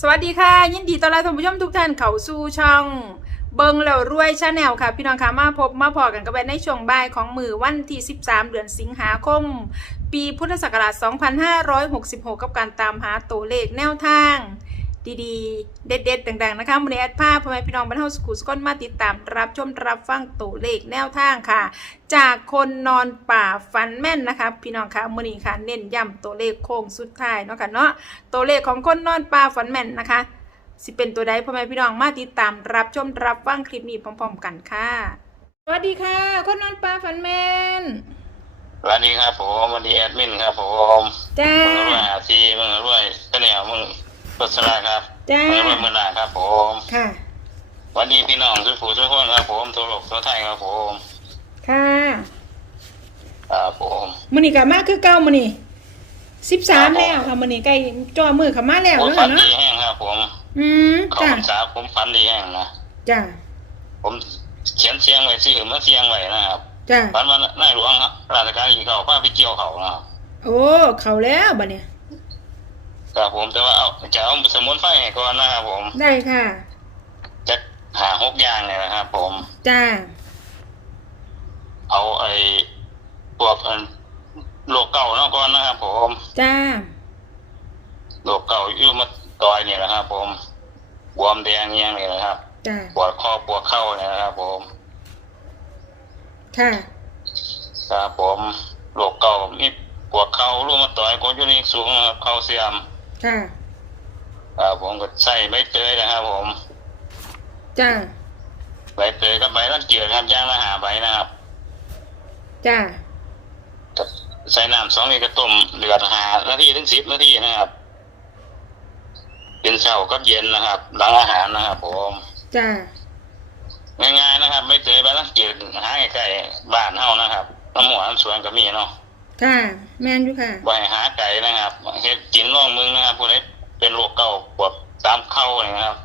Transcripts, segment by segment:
สวัสดีค่ะ ยินดีต้อนรับท่านผู้ชมทุกท่านเข้าสู่ช่อง เบิงแล้วรวยชาแนลค่ะ พี่น้องค่ะมาพบมาพอกันกับแวนในช่วงบ่ายของมือวันที่ 13 เดือนสิงหาคม ปีพุทธศักราช 2566 กับการตามหาตัวเลขแนวทาง ดีๆ เด็ดๆต่างๆนะคะมือนี้แอดภาพพ่อแม่พี่น้องบรรเทาสกุลสกลมาติดตามรับชมรับฟังตัวเลขแนวทางค่ะ จากคนนอนป่าฟันแม่นนะคะพี่น้องคะมือนี้ค่ะเน้นย้ำตัวเลขโค้งสุดท้ายเนาะค่ะเนาะตัวเลขของคนนอนป่าฟันแม่นนะคะ สิเป็นตัวใดพ่อแม่พี่น้องมาติดตามรับชมรับฟังคลิปนี้พร้อมๆ กันค่ะ สวัสดีค่ะ คนนอนป่าฟันแม่นสวัสดีครับผมวันนี้แอดมินครับผมจ้ามึงรวยหาซีมึงรวยก็เนี่ยมึง กุศลาครับจ้ามึงรวยมือหนาครับ ผม ค่ะ วันนี้พี่น้องทุกผู้ทุกคนครับ ผมทั่วโลกทั่วไทยครับผม ค่ะครับผมมือนี้กลับมาคือเก้ามือนี้สิบสามแล้วค่ะมือนี้ใกล้จ่อมือเข้ามาแล้วผมเนาะฝัค่ะนเนาะดีแห้งครับ ผม อืมเขาจ้าพรรษาผมฝันดีแห้งนะจ้าผมเขียนเสียงไว้ซื้อมาเสียงไว้นะครับจ้าฝันว่านายหลวงครับราชการอีกเขาพาไปเกี่ยวเขานะครับโอ้เขาแล้วบัดเนี่ย ครับผมแต่ว่าเอาจะเอาสมุนไพรให้ก่อนนะครับผม ได้ค่ะ จะหาหกอย่างเนี่ยนะครับผม จ้า เอาไอ้พวกอันโรคเก่าเนาะก่อนนะครับผมจ้าโรคเก่าอยู่มาต่อยเนี่ยนะครับ ผมบวมแดงเงี้ยนี่นะครับ จ้า ปวดคอปวดเข่าเนี่ยนะครับ ผมค่ะ ครับผมโรคเก่ามีปวดเข่ารูมาต่อยกดอยู่ในสูงนะครับเข่าเสื่อม ค่ะครับผมก็ใส่ใบเตยนะครับ ผมจ้าใบเตยกับใบละเกียดครับย่างละหาใบนะครับจ้าก็ใส่น้ำสองลิตรก็ต้มเดือดหานาทีถึงสิบนาทีนะครับเป็นเช้ากับเย็นนะครับหลังอาหารนะครับผมจ้าง่ายๆนะครับ ไม่เจอใบละเกียดหาใกล้ๆบ้านเฮานะครับน้ำหมวน้ำสวนก็มีเนาะ ค่ะ แม่นอยู่ค่ะ บ่ให้หาไก่นะครับเฮ็ดกินร่องมึงนะครับผู้ใดเป็นโรคเก่าปวดตามเข่าเนี่ยนะครับ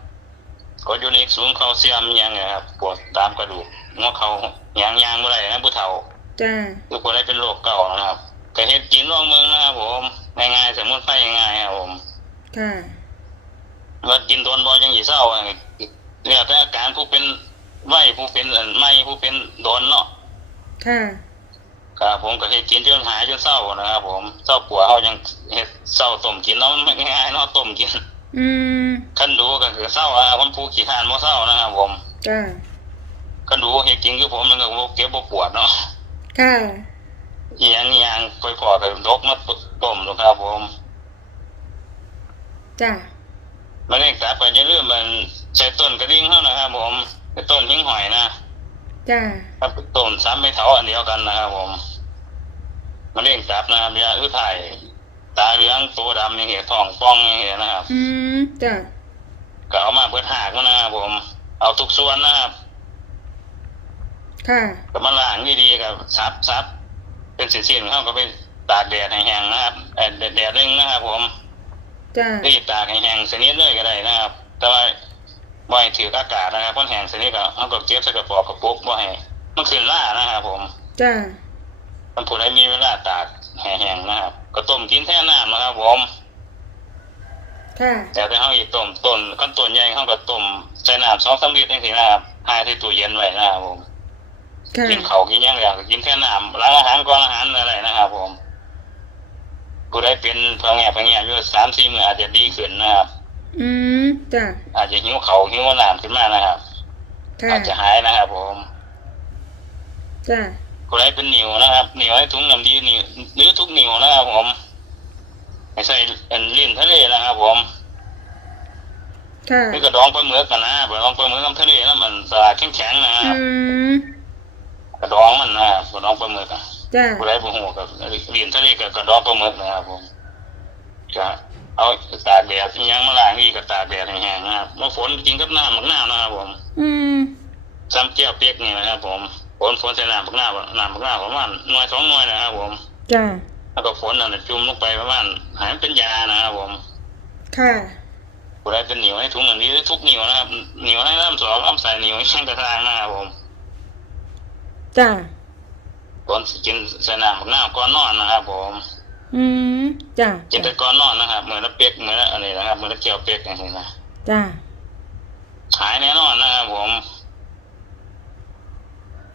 ก็อยู่ในสูงเข่าเสื่อมอิหยังเนี่ยครับปวดตามกระดูกงอเข่าหยางยางบ่ได้นะผู้เฒ่าจ้าคือผู้ใดเป็นโรคเก่านะครับก็เฮ็ดกินร่องมึงนะครับผมง่ายๆสมุนไพรง่ายๆครับผมค่ะว่ากินโดนบ่จังสิเศร้าอะแล้วแต่อาการผู้เป็นไว้ผู้เป็นอันไม่ผู้เป็นโดนเนาะค่ะ ครับผมก็เฮ็ดกินจนหายจนเศร้านะครับผมเศร้าปวดเฮายังเฮ็ดเศร้าต้มกินเนาะมันง่ายๆเนาะต้มกิน อืมคันดูก็คือเศร้าอะคนผู้ขี้ข้านบ่เศร้านะครับผมจ้าคันดูเฮ็ดกินคือผมมันก็บ่เก็บบ่ปวดเนาะค่ะอีหยังอีหยังค่อยพอก็ดกมาต้มเนาะครับผมจ้ามันเองกลับไปอย่าลืมมันใช้ต้นกระดิ่งเฮานะครับผมต้นหิ้งหอยนะ จ้าครับต้นซ้ำไม่เท่าอันเดียวกันนะครับผมมันเร่งจับนะครับยาอื้อไผ่ตาเหลืองตัวดำอย่างเงี้ยท้องป้องอย่างเงี้ยนะครับ อืมจ้าก็เอามาเบิดหากมันนะครับผม เอาทุกส่วนนะครับค่ะก็มาล้างดีๆกับซับซับเป็นสิ่นๆเข้าก็ไปตากแดดให้แห้งนะครับแดดแดดนึงนะครับผมจ้ารีบตากให้แห้งสนิทเลยก็ได้นะครับ แต่ว่า บ่ให้ถืออากาศนะครับเพราะแห้งสนิทก็เอาก็เก็บใส่กระป๋องกระปุกบ่ให้มันขึ้นล่านะครับผมจ้ามันผู้ใดมีเวลาตากแห้งๆนะครับก็ต้มกินแท่น้ำนะครับผมค่ะแต่ถ้าเขาอีกต้มต้นขั้นต้นใหญ่เขาก็ต้มใส่น้ำสองสามลิตรนี่สินะครับให้ที่ตู้เย็นไว้นะครับผมค่ะกินเขาวกินหยังอย่างก็กินแค่น้ำล้างอาหารก่อนอาหารอะไรนะครับผมผู้ใดเป็นพะแงะพะแงะอยู่สามสี่มื้ออาจจะดีขึ้นนะครับ อืมจ้าอาจจะหิวเขาวหิวน้ำขึ้นมานะครับค่ะอาจจะหายนะครับผมจ้าผู้ใดเป็นนิ่วนะครับนิ่วให้ถุงน้ำดีนิ่วหรือทุกนิ่วนะครับผมให้ใส่เป็นลิ้นทะเลนะครับผมค่ะคือกระดองปลาหมึกกันนะกระดองปลาหมึกน้ำทะเลแล้วมันสลาดแข็งๆนะครับอืมกระดองมันนะครับกระดองปลาหมึกอะจ้าผู้ใดบ่ฮู้กับเรียนทะเลกับกระดองปลาหมึกนะครับผมจะ เอาตากแดดอิหยังมาล้างนี่ก็ตากแดดให้แห้งนะครับเมื่อฝนกินกับน้ำมักน้ำนะครับผมอืม ซ้ำเกี๊ยวเปียกนี่นะครับผมฝนฝนใส่น้ำมักน้ำน้ำมักน้ำประมาณหน่วยสองหน่วยนะครับผม จ้า แล้วก็ฝนนั่นนะจุ่มลงไปประมาณใหายมันเป็นยานะครับผมค่ะ ผู้ใดเป็นเหนียวให้ถุงอย่างนี้ทุกเหนียวนะครับเหนียวให้น้ำสองอ้ำใส่เหนียวให้ช่างกระทางนะครับผมจ้าก่อนสิกินใส่น้ำมักน้ำก่อนนอนนะครับผมค อืมจ้ะกินแต่ก่อนนอนนะครับเหมือนละเป๊กเหมือนละอะไรนะครับเหมือนละเกียวเป๊กอย่างนี้นะจ้ะหายแน่นอนนะครับผม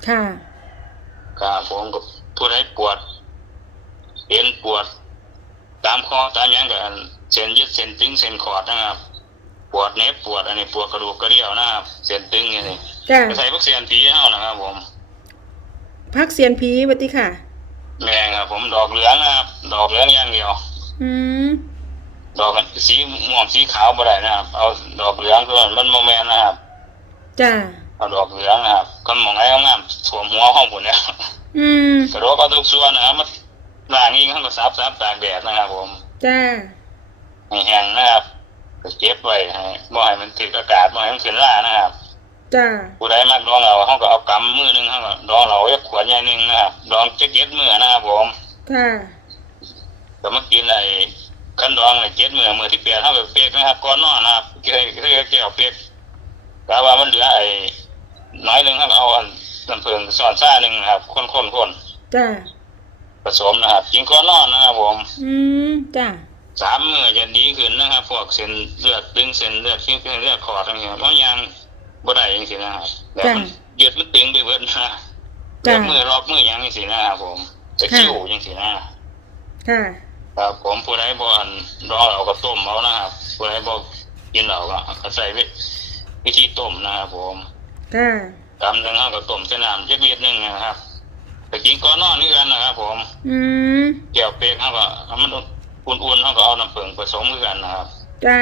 ค่ะครับผมกับผู้ใดปวดเอ็นปวด ตามคอตามหยังกับเส้นยึดเส้นตึงเส้นขอดนะครับ ปวดเน็บปวดอันนี้ปวดกระดูกกระเดี่ยวนะครับเส้นตึงอย่างนี้จ้ะไปใส่พวกเสียนผีเฮานะครับผมพักเสียนผีวัติค่ะ แม่งครับผมดอกเหลืองนะครับ ดอกเหลืองอย่างเดียว อืม ดอกสีม่วงสีขาวบ่ได้นะครับ เอาดอกเหลืองคือมันโมแมนนะครับ จ้ะเอาดอกเหลืองนะครับก็มองไอ้งามๆสวมหัวห้องผมเนี่ยอืม กระโดดก็ทุกส่วนนะครับมันล่างอีกข้างก็ซับซับตากแดดนะครับ ผมจ้ะให้แห้งนะครับก็เก็บไว้ให้บ่ให้มันติดอากาศบ่ให้มันขึ้นล่านะครับ จ้ะผู้ใดมักดองเราเขาก็เอากำมือหนึงเขาก็ดองเราไว้ขวดใหญ่หนึงนะครับดองจะเก็ดมือนะครับผมค่ะก็มากินไอ้ขั้นดองไอ้เก็ดมือมือที่เปลี่ยนเท่ากับเปียกนะครับก่อนนอนนะครับเคยเคยเกี่ยวเปียกแต่ว่ามันเหลือไอ้น้อยหนึงเขาก็เอาอันน้ำผึ้งสอนซ่าหนึ่งนะครับคนคนคนจ้ะผสมนะครับกินก่อนนอนนะครับผม อืมจ้ะสามมือจะดีขึ้นนะครับพวกเส้นเลือดตึงเส้นเลือดชิ้นเส้นเลือดขอดอะไรเงี้ยบางอย่าง บ่ได้ยังสินะครับแบบมันยืดมันตึงไปเบิดนะแบจ้ะบมือรอบมือหยังยังสินะครับผมจะคิ้วยังสินะค่ะครับผมผู้ใดบ่อันรองเราก็ต้มเอานะครับผู้ใดบ่กินเราก็ก็ใส่วิวิธีต้มนะครับผมค่ะตำหนึงเฮาก็ต้มใส่น้ำจักลิตรหนึงนะครับแต่กินก่อนนอนนี่กันนะครับผม อืมเกี่ยวเป๊กเฮาก็เอามันอุ่นๆเฮาก็เอาน้ำผึ้งผสมคือกันนะครับจ้ะ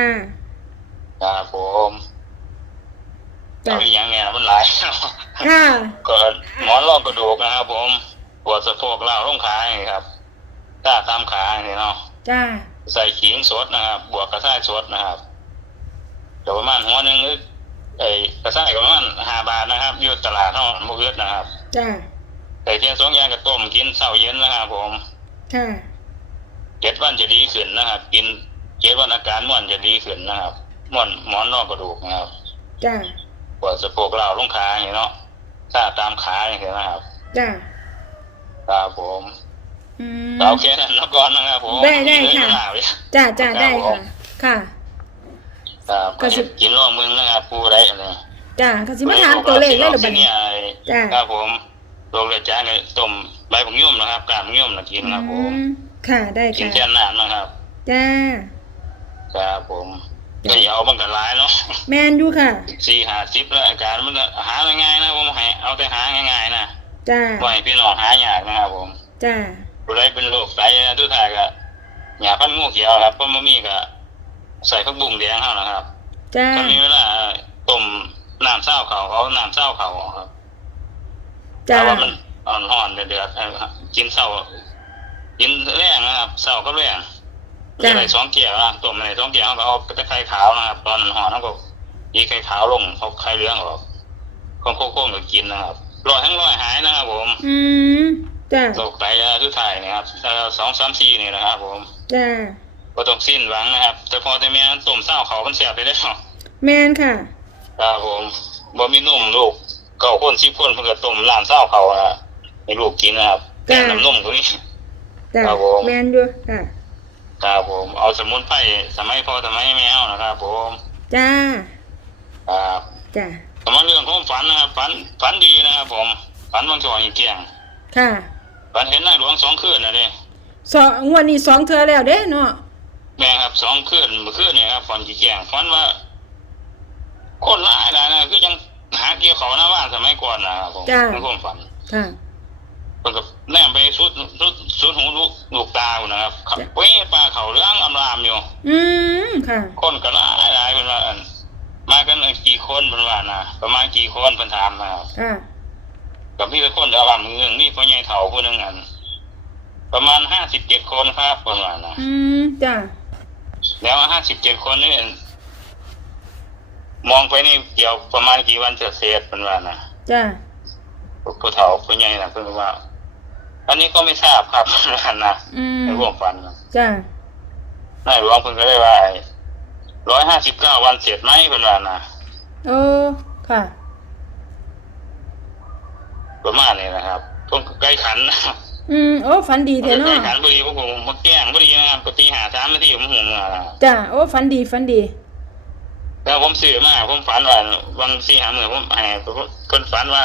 ครับผมจ้ะ เอาอีกอย่างเนี่ยมันหลายค่ะก็หมอนรองกระดูกนะครับผมปวดสะโพกเล่าวลงขาอย่างนี้ครับต้าตามขาอย่างนี้เนาะจ้ะใส่ขิงสดนะครับ บวกกระส่ายสดนะครับเดี๋ยวประมาณหัวหนึ่งหรือไอ้กระส่ายก็ประมาณห้าบาทนะครับอยู่ตลาดเท่ามุกเลือดนะครับจ้ะใส่เทียนสองอย่างกับต้มกินเช้าเย็นนะครับผมค่ะเจ็ดวันจะดีขึ้นนะครับ กินเจ็ดวันอาการม่วนจะดีขึ้นนะครับม่วนหมอนรองกระดูกนะครับจ้ะ ปวดสะโพกเล่าวลงขาอย่างนี้เนาะต้าตามขาอย่างนี้นะครับจ้ะครับผมอืมเอาแค่นั้นแล้วก่อนนะครับผมได้ได้ค่ะเวลาเว้ยจ้ะจ้ะได้ค่ะค่ะครับก็สิกินร่วมมึงนะครับผู้ใดอะไรจ้ะก็สิมาถามตัวเลขเลยเหรือบัดเนี่นี้ยจ้ะครับผมโรงเรียนจ้าเนี่ยต้มใบผงยุ่มนะครับกาบผงยุ่มนะกินครับผมอืมค่ะได้กินค่ะแทนน้ำนะครับจ้าครับผม จ้ะก็อย่าเอามันกันร้ายเนาะแมนอยู่ค่ะสี่หาสิบแล้วอาการมันก็หาง่ายๆนะผมให้เอาแต่หาง่ายๆนะจ้าบ่ให้พี่น้องหายากนะครับผมจ้าผู้ใดเป็นโรคไตนะทุกท่ายก็อย่าพันงูเขียวครับเพราะมันมีก็ใส่ผักบุ้งแดงเท่านะครับจ้าถ้ามีเวลาต้มน้ำเศร้าเขาเอาน้ำเศร้าเขาออกครับจ้าแต่ว่ามันอ่อนๆเดือดๆให้กินเศร้ากินแรงนะครับเศร้าก็แรง มีอะไรสองเกี่ยวนะต้มอะไรสองเกี่ยวเขาก็เอาตะไคร้ขาวนะครับ ตอนมันห่อนเขาก็ยีไข่ขาวลงเขาไข่เหลืองออกโค้งๆก็กินนะครับรอยทั้งรอยหายนะครับผม อืมจ้าโรคไตทุกท่ายนะครับแต่สองสามสี่นี่นะครับ ผมจ้าก็ต้องสิ้นหวังนะครับ แต่พอแต่แม่ต้มเศร้าเขามันเสียไปได้หรอแมนค่ะครับผมบ่มีนุ่มลูกเก้าคนสิบคนเพิ่นก็ต้มล้านเศร้าเขานะให้ลูกกินนะครับแต่จ้ะน้ำนมตรงนี้จ้าครับผมแมนอยู่ค่ะ ครับผม เอาสมุนไพรสมัยพ่อสมัยแม่เอานะครับ ผมจ้าครับจ้าสำหรับเรื่องของฝันนะครับฝันฝันดีนะครับผมฝันบางช่วงอีกเกี่ยงค่ะฝันเห็นนายหลวงสองคืนนะเด้สองงวดนี้สองเทือแล้วเด้เนาะแม่ครับสองคืนเมื่อคืนเนี่ยครับฝันกี่เกี่ยงฝันว่าคนร้ายนะนะคือยังหาเกี่ยวเขาหน้าบ้านสมัยก่อนนะครับผมเป็นความฝันค่ะ มันก็แนมไปสุดสุดสุดหูลูกลูกตาอยู่นะครับขับเว้ยปลาเขาเรื่องอำรามอยู่ อืมค่ะ คนก็หลายหลายเป็นว่าอันมากันกี่คนเป็นว่านะประมาณกี่คนเป็นถามนะครับค่ะกับพี่ละคนอารามเงินนี่พ่อใหญ่เฒ่าผู้หนึงอันประมาณห้าสิบเจ็ดคนครับเป็นว่านะอืมจ้าแล้วห้าสิบเจ็ดคนนี่มองไปนี่เกี่ยวประมาณกี่วันจะเสร็จเป็นว่านะจ้าผู้เฒ่าผู้ใหญ่นะเพิ่นว่า อันนี้ก็ไม่ทราบครับ นะอืมในร่วมฝันนะจ้านายหลวงเพิ่นก็ได้ว่าร้อยห้าสิบเก้าวันเสร็จไหมเพิ่นว่านะโอ้ค่ะ ประมาณนี้นะครับต้องใกล้ขันนะออืมโอ้ฝันดีผมแท้จะไปเนาะขันบุรีพวกผมมาแกล้งบุรีนะครับปกติหาสามนาทีผมหุงนะครับจ้าโอ้ฝันดีฝันดี แล้วผมสื่อมาผมฝันว่าบางสี่หามือผมให้คนฝันว่า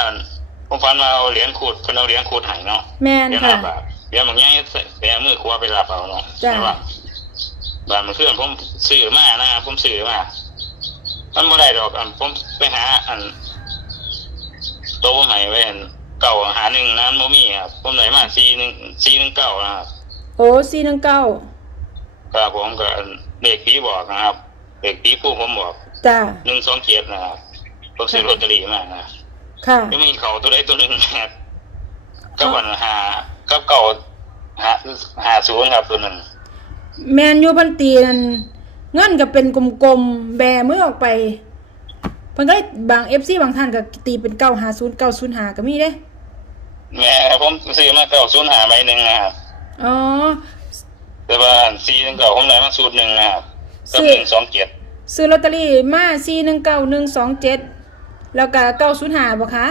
ผมฝันว่าเอาเหรียญขูดคนเอาเหรียญขูดใหายเนาะแม่นเหรียญค่ะ ห้าบาทเหรียญบางอย่างแปะมือครัวไปรับเอาเนาะจ้ะ แต่ว่าบาทมันเคลื่อนผมสื่อมานะครับผมสื่อมามันไม่ได้ดอกอันผมไปหาอันโตวใหม่ไว้อันเก่าหาหนึ่งนั้นโมมี่ครับผมไหนมาสี่หนึ่งสี่หนึ่งเก้านะครับโอ้สี่หนึ่งเก้าครับผมก็เด็กผีบอกนะครับเด็กผีผู้ผมบอกจ้าหนึ่งสองเจ็ดนะครับผมซื้อลอตเตอรี่มานะ ค่ะไม่มีเขาตัวใดตัวหนึ่งนะครับก็วันหาก็เก่าหาหาศูนย์ครับตัวหนึ่งแมนยูพันตีนั่นเงินก็เป็นกลมๆแบมือออกไปเพิ่นก็เลยบางเอฟซีบางท่านก็ตีเป็นเก้าหาศูนย์เก้าศูนย์หาก็มีเด้แม่ผมซื้อมาเก่าศูนย์หาใบหนึ่งนะครับอ๋อแต่ว่าสี่หนึ่งเก่าผมได้มาสูตรหนึ่งนะครับก็ซื้อหนึ่งสองเจ็ดซื้อลอตเตอรี่มาสี่หนึ่งเก้าหนึ่งสองเจ็ด แล้วก็เก้าศูนย์หาบ่คะ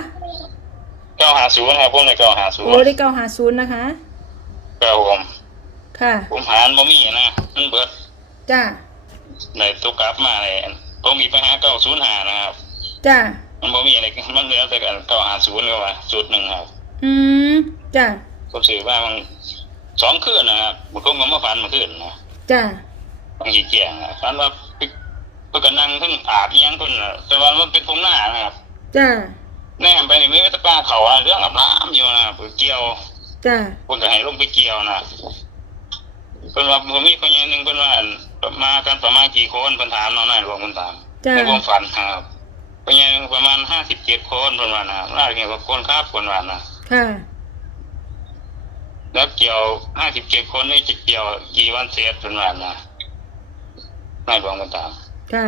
เก้าหาศูนย์ครับผมในเก้าหาศูนโอ้ย์ได้เก้าหาศูนย์นะคะ ครับผมค่ะ ผมหารบ่มีนะมันเบิดจ้าในตัวกลับมาเลยผมมีไปหาเก้าศูนย์หานะครับ จ้ามันบ่มีอะไรมันเหลือแต่กันเก้าหาศูนย์ก็ว่าสูตรหนึ่งครับอืมจ้าผมสื่อว่ามันสองคืนนะครับบุคคลก็มาฟันมาคืนนะจ้าบางทีเจียงนะฟันว่า เพื่อกันนั่งขึ้นอาบอิหยังคนน่ะแต่ว่ามันเป็นตรงหน้านะครับจ้าแน่ไปนี่ไม่ตะกร้าเขาอะเรื่องอาบน้ำอยู่นะเพื่อเกี่ยวจ้าคนก็ให้ลงไปเกี่ยวนะเพิ่นว่าผมมีคนอย่างหนึ่งเพิ่นว่าอั่นมากันประมาณกี่คนเพิ่นถามเนาะนายหลวงเพิ่นถาม จ้าในความฝันครับเพิ่นยังประมาณห้าสิบเจ็ดคนเพิ่นว่านะน่าจะเกี่ยวกับคนครับเพิ่นว่านะค่ะ แล้วเกี่ยวห้าสิบเจ็ดคนนี่จะเกี่ยวกี่วันเสร็จเป็นวันนะนายหลวงมันตาม ค่ะ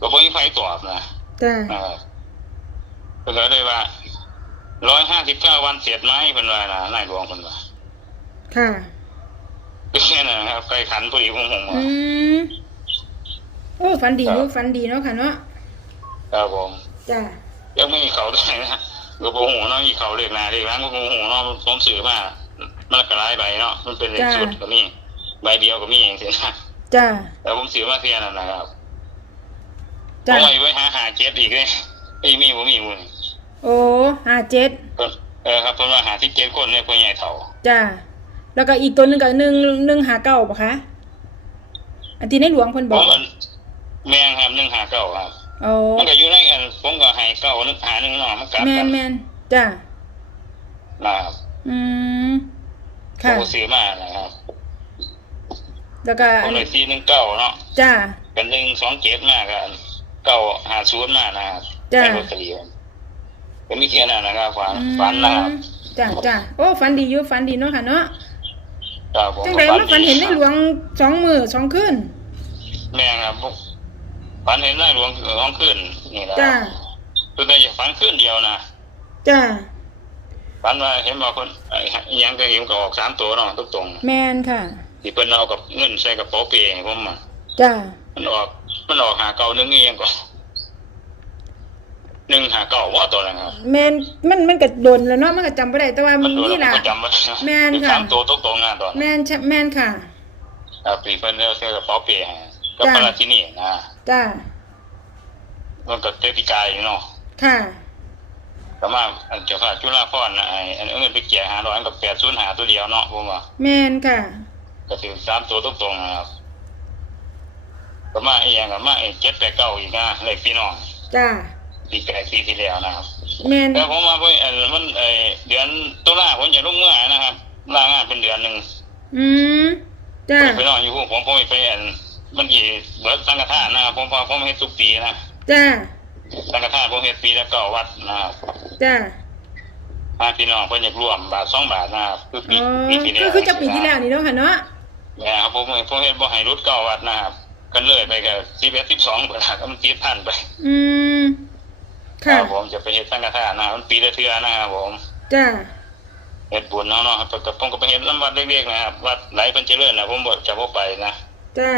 ก็บ่มีไฟตอบนะจ้านะครับก็เลยว่าร้อยห้าสิบเก้าวันเสร็จไหมเป็นว่านนายหลวงเป็นว่าค่ะก็แค่นั้นนะครับไปขันพอดีผมผมอืมโอ้ฝันดีอยู่ฝันดีเนาะค่ะเนาะครับผมจ้ายังไม่มีเขาด้วยนะก็บ่หูเนาะมีเขาเรียกนาเรียกร้านก็บ่หูเนาะผมสื่อมามันก็หลายใบเนาะมันเป็นเลขสุดก็มีใบเดียวก็มีอย่างเงี้ยนะจ้าแต่ผมสื่อมาเสียนั่นนะครับ ผจ้ามไว้ไว้หาหาเจ็ดอีกเลยไอ้ยมีบ่มีบ่นี่โอ้ห้าเจ็ดเออครับเพิ่นว่าหาที่เจ็ดคนเนี่ยพ่อใหญ่เฒ่าจ้าแล้วก็อีกตัวหนึ่งก็หนึ่งหนึ่งหาเก้าปะคะอันที่ในหลวงเพิ่นผบอกมอันแม่งครับหนึ่งหาเก้าครับโอ้มันก็อยู่ในอันผมก็ให้เก้านึงหาหนึ่งเนาะมันกลับแมกันนแมนจ้านะครับอืมผมค่ะก็ซื้อมานะครับแล้วก็ผอัมนเลยสี่หนึ่งเก้าเนาะจ้ากันหนึ่งสองเจ็ดมากกัน เก้าหาศูนย์มานะครับจ้ะในลอตเตอรี่ผมมีแค่นั้นนะครับฝันอืมฝันนะครับจ้าจ้าโอ้ฝันดีอยู่ฝันดีเนาะค่ะเนาะครับผมจังไดมาฝันเห็นในหลวงสองมือสองคืนแม่งครับผมฝันเห็นในหลวงร้องขึ้นนี่นะจ้าคือแต่อย่าฝันขึ้นเดียวนะจ้าฝันว่าเห็นว่าคนไอ้อิหยังก็เห็นก็ออกสามตัวเนาะทุกตรงแมนค่ะ ที่เพิ่นเอากับเงินใส่กระเป๋าเป้ให้ผมมาจ้ามันออก มันออกหาเก่าหนึงนี่ยังก็หนึ่งหาเก่าว่าตัวนั้นครับแมนมันมันก็โดนแล้วเนาะมันก็จำบ่ได้แต่ว่ามัมันนโดนนี่แล้วล่ะก็จำไว้แม่นค่ะ สามตัวตกตรงงานตอนแมนใช่แมนค่ะ ครับปีเพิ่นเอาใส่กระเป๋าเป้ให้กับจ้ะ พระราชินีนะจ้ามันก็เตปิกายอยู่เนาะค่ะ แต่ว่าอันเจ้าค่ะจุฬาภรณ์น่ะไอ้อันเอาเงินไปเกี่ยหาร้อยกับแปดศูนย์หาตัวเดียวเนาะผมว่าแมนค่ะ ก็ถือสามตัวตกตรงนะครับ ก็มาไอ้หยังก็มาไอ้เจ็ดแปดเก้าอีกนะเลขพี่น้องจ้าปีไก่ปีที่แล้วนะครับแมนแล้วผมมาเพิ่นเอ่อมันเอ่อเดือนตุลาผมจะลงเมื่อนะครับลางานเป็นเดือนหนึ่งอืมจ้าไปนอนอยู่ผมผมไปเอ่อมันกี่เบิดสังฆทานนะครับผมพอผมเฮ็ดทุกปีนะจ้าสังฆทานผมเฮ็ดปีละเก้าวัดนะครับจ้าถ้าพี่น้องเพิ่นอยากร่วมบาทสองบาทนะครับคือปีอ๋อปีที่แล้ก็วคือจะปีที่แล้วนี่เนาะค่ะเนาะแม่ครับผมผมเฮ็ดบ่ให้รุดเก้าวัดนะครับ กันเลยไปก็11 12พุ่นนะครับมันติดพันไป อืมครัค่ะบผมจะไปเฮ็ดสังฆทานนะครับมันปีละเทื่อนะครับผมจ้าเฮ็ดบุญเนาะเนาะครับแต่ผมก็ไปเฮ็ดลำวัดเล็กๆนะครับวัดไหลเพิ่นเจริญนะผมบ่จะบ่ไปนะจ้า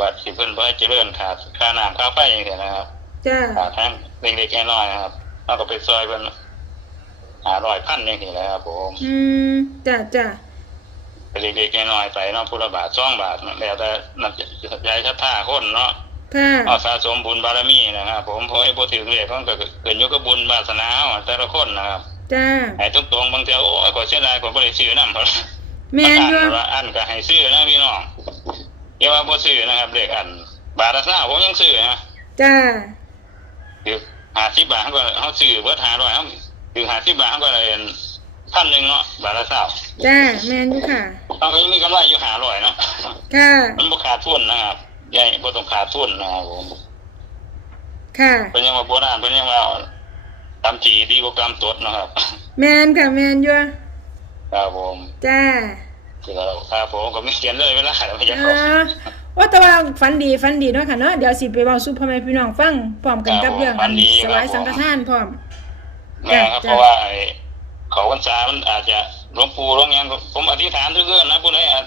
วัดที่เพิ่นบ่ให้เจริญขาดค่าน้ำค่าไฟอย่างเงี้ยนะครับจ้าขาดทั้งเล็กๆน้อยๆนะครับเราก็ไปซอยเพิ่นหาร้อยพันอย่างนี้แหละครับผม อืมจ้ะจ้ะ เล็กๆน้อยๆไปเนาะพุทธบาทสองบาทแล้วแต่นับใจชัดท่าคนเนาะค่ะเอาสะสมบุญบารมีนะครับผมเพราะไอ้บ่ถึงเลยเพิ่นก็เกิดอยู่กับบุญวาสนาเอาแต่ละคนนะครับจ้าให้ตรงๆบางเทีโอ้ยก็เสียดายก็บ่ได้ซื้อนำเพราะแมนอยู่ว่าอันก็ให้ซื้อนะพี่น้องอย่าว่าบ่ซื้อนะครับเลขอัน บาทละเศร้าผมยังซื้อนะจ้าคือ50บาทเขาก็เฮาซื้อเบิด500เฮาคือ50บาทเขาก็ได้ พันหนึงเนาะบาทละเศร้าจ้าแมนอยู่ค่ะเขาก็ยังมีกำไรอยู่500เนาะค่ะ มันบ่ขาดทุนนะครับใหญ่บ่ต้องขาดทุนนะครับผมค่ะ เป็นยังว่าโบราณเป็นยังว่าตำจีดีกว่ากำตดนะครับ แมนค่ะแมนอยู่ครับผมจ้าคือเราครับผมก็ไม่เขียนเลยเวลาไม่เอใช่ครับอว่าแต่ว่าฝันดีฝันดีเนาะค่ะเนาะเดี๋ยวสิไปเว้าสู่พ่อแม่พี่น้องฟังพร้อมกันกับเรื่องอันสวายสังฆทานพร้อม แม่ครับเพราะว่าไอ้ เขาพรรษามันอาจจะหลวงปู่หลวงหยังผมอธิษฐานทุกเรื่องนะผู้ใดอาจ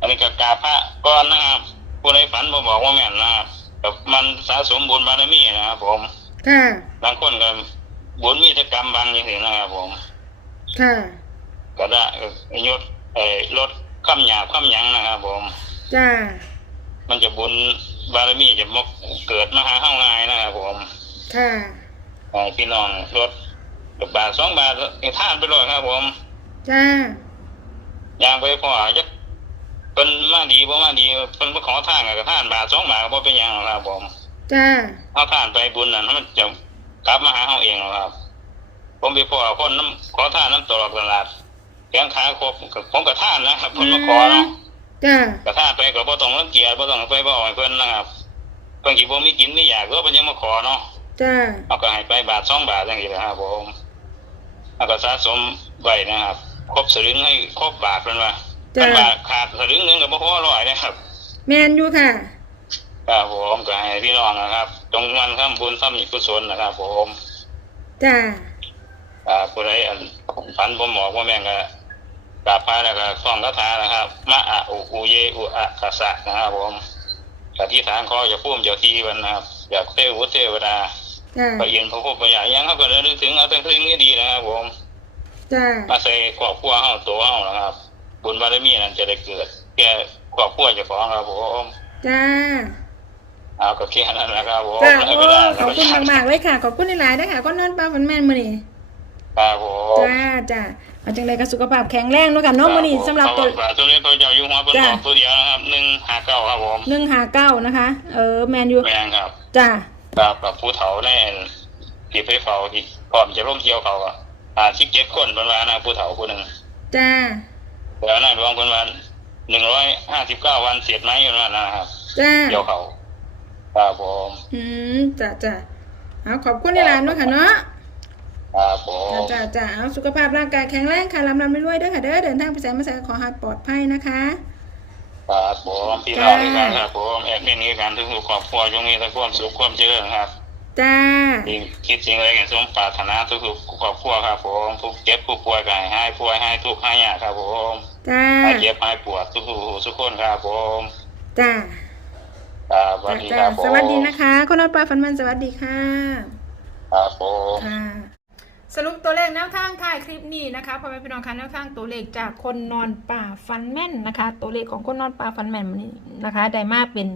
อันนี้ก็กราบพระก่อนนะครับผู้ใดฝันบ่บอกว่าแม่นนะครับกับมันสะสมบุญบารมีนะครับผมค่ะบางคนก็บุญมีแต่กรรมบางอย่างนี้นะครับผมค่ะก็ได้ยศเอ่อลดข้ามหยาบข้ามหยังนะครับผมจ้ามันจะบุญบารมีจะมกเกิดมาหาห้างง่ายนะครับผมค่ะให้พี่น้องลด บาทสองบาทให้ท่านไปเลยครับ ผมจ้าอย่างไปพอจะเป็นมาดีบ่มาดีเป็นมาขอท่านกับท่านบาทสองบาทก็บ่เป็นหยังหรอกครับผมจ้าเอาท่านไปบุญนั่นมันจะกลับมาหาเฮาเองหรอกครับ ผมไปพอคนน้ำขอท่านน้ำตลอดตลาดแขงขาครบผมกับท่านนะครับเพิ่นมาขอเนาะจ้ากระท่าไปก็บ่ต้องรังเกียจบ่ต้องไปบอกให้เพิ่นนะครับเพิ่นสิบ่มีกินมีอยากก็เพิ่นยังมาขอเนาะจ้าเอาก็ให้ไปบาทสองบาทจังซี่นะครับผม เอาก็สะสมไว้นะครับ ครบสลึงให้ครบบาทเพิ่นว่าจ้าเพิ่นว่าขาดสลึงหนึงก็บ่พอร้อยนะครับแมนอยู่ค่ะ ครับผมก็ให้พี่น้องนะครับจงมันทำบุญทำกุศลนะครับ ผมจ้าอ่าผู้ใดอันฝันผมบอกว่าแม่งก็กราบพระแล้วก็ท่องคาถานะครับมะอะอุอุเยอุอะกะสะนะครับผมกที่ฐานขอจะพุ่มเจ้าที่วันนะครับ อยากเทวุเทวดา จ้าพระเอียนพระพุทธพระยายังเขาก็เลยนึกถึงเอาแต่สิ่งนี้ดีนะครับผมจ้ามาใส่ครอบครัวเฮาตัวเฮานะครับ บุญบารมีนั้นจะได้เกิด แก่ครอบครัวเจ้าของครับผมจ้าเอาก็แค่นั้นนะครับผมจ้าได้โอ้เวลาขอบคุณมากๆเลยค่ะ ขอบคุณหลายๆนะคะก็นอนปลาฝันแม่นมื้อนี้ครับผมจ้าจ้าเอาจังไดก็สุขภาพแข็งแรงเนาะค่ะเนาะมื้อนี้สำหรับตัวตัวนี้ตัวเจ้าอยู่หัวเป็นจ้ะบอกตัวเดียวนะครับหนึ่งหาเก้าครับผม159นะคะ เออแมนอยู่แมงครับจ้า กับกับผู้เฒ่าแน่ที่ไปเฝ้าที่พร้อมจะร่วมเที่ยวเขาก็อ่าสิบเจ็ดคนเป็นว่านะผู้เฒ่าผู้หนึ่งจ้าแล้วนายหลวงเป็นวันหนึ่งร้อยห้าสิบเก้าวันเสียดไหมเป็นว่านะครับจ้าเที่ยวเขาครับผมอืมจ้าจ้าเอาขอบคุณหลายๆเนาะค่ะเนาะครับผมจ้าจ้าจ้าเอาสุขภาพร่างกายแข็งแรงค่ะลำลำรวยๆเด้อค่ะเด้อเดินทางไปแสนมาแสนขอให้ปลอดภัยนะคะ ครับผมพี่น้องด้วยกันครับผมแอดมินนี้กันทุกๆครอบครัวช่วงนี้ทั้งความสุขความเจริญครับจ้าสิ่งคิดสิ่งอะไรกันสมปรารถนาทุกๆครอบครัวครับผมผู้เจ็บผู้ป่วยก็ให้หายป่วยหายทุกข์หายยากครับผมจ้าหายเจ็บหายปวดทุกๆทุกคนครับผมจ้าครับสวัสดีคจ้ารับผมสวัสดีนะคะ คนนอนปลาฟันมันสวัสดีค่ะครับผมค่ะ สรุปตัวเลขแนวทางท้ายคลิปนี้นะคะพ่อแม่พี่น้องคะแนวทางตัวเลขจากคนนอนป่าฟันแม่นนะคะ ตัวเลขของคนนอนป่าฟันแม่นนี้นะคะได้มาเป็น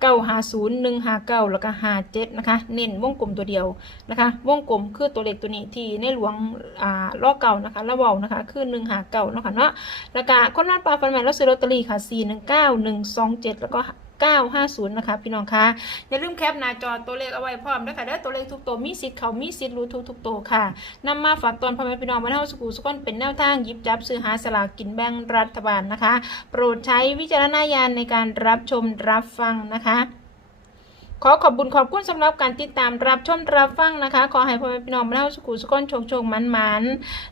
เก้าหาศูนย์หนึ่งหาเก้าแล้วก็หาเจ็ดนะคะ เน้นวงกลมตัวเดียวนะคะ วงกลมคือตัวเลขตัวนี้ที่ในหลวงอ่าล้อเก่านะคะระเบานะคะ คือหนึ่งหาเก้าเนาะค่ะเนาะแล้วก็คนนอนป่าฟันแม่นเราซื้อลอตเตอรี่ค่ะสี่หนึ่งเก้าหนึ่งสองเจ็ดแล้วก็ เก้าห้าศูนย์นะคะ พี่น้องคะอย่าลืมแคปหน้าจอตัวเลขเอาไว้พร้อมนะค่ะเด้อตัวเลขทุกตัวมีสิทธิ์เขามีสิทธิ์รู้ทุกทุกๆตัวค่ะนำมาฝากตอนพ่อแม่พี่น้องมาเท่าสกูสก้นเป็นแนวทางยิบจับซื้อหาสลากกินแบ่งรัฐบาลนะคะ โปรดใช้วิจารณญาณในการรับชมรับฟังนะคะ ขอขอบบุญขอบคุณสำหรับการติดตามรับชมรับฟังนะคะ ขอให้พ่อแม่พี่น้องมาเท่าสกูสก้นโชคโชคมันมัน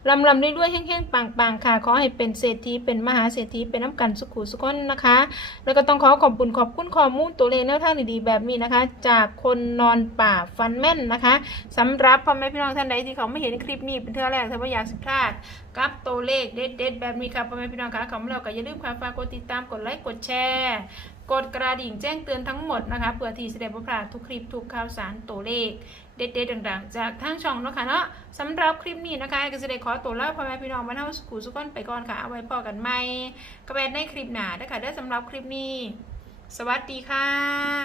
ลำลำด้วยๆแห้งๆปังๆค่ะ ขอให้เป็นเศรษฐีเป็นมหาเศรษฐีเป็นน้ำกันสุขุสุก้นนะคะ แล้วก็ต้องขอขอบคุณขอบคุณข้อมูลตัวเลขแนวทางดีๆแบบนี้นะคะ จากคนนอนป่าฟันแม่นนะคะสำหรับพ่อแม่พี่น้องท่านใดที่เขาไม่เห็นคลิปนี้เป็นเท่าแรกถ้าว่าอยากสิพลาดกับตัวเลขเด็ดๆแบบนี้ครับพ่อแม่พี่น้องคะขามาแล้วก็อย่าลืมค่ะฝากกดติดตามกดไลค์กดแชร์ กดกระดิ่งแจ้งเตือนทั้งหมดนะคะเพื่อที่จะได้บ่พลาดทุกคลิปทุกข่าวสารตัวเลข เด็ดๆต่างๆ จากทางช่องนะคะเนาะสำหรับคลิปนี้นะคะก็จะได้ขอตัวลาพ่อแม่พี่น้องมาเท่าสกูสุกอนไปก่อนค่ะเอาไว้พอกันใหม่ก็เป็นในคลิปหน้านะคะได้สำหรับคลิปนี้ สวัสดีค่ะ